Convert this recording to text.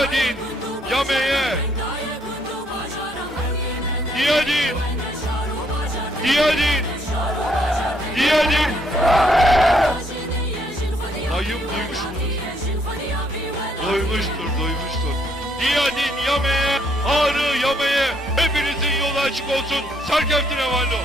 diyadin, yameye, diyadin, diyadin, diyadin. Dayım duymuş mudur? Duymuştur. Diyadin, yameye, ağrı, yameye, hepinizin yolu açık olsun. Serkeftin Evallo.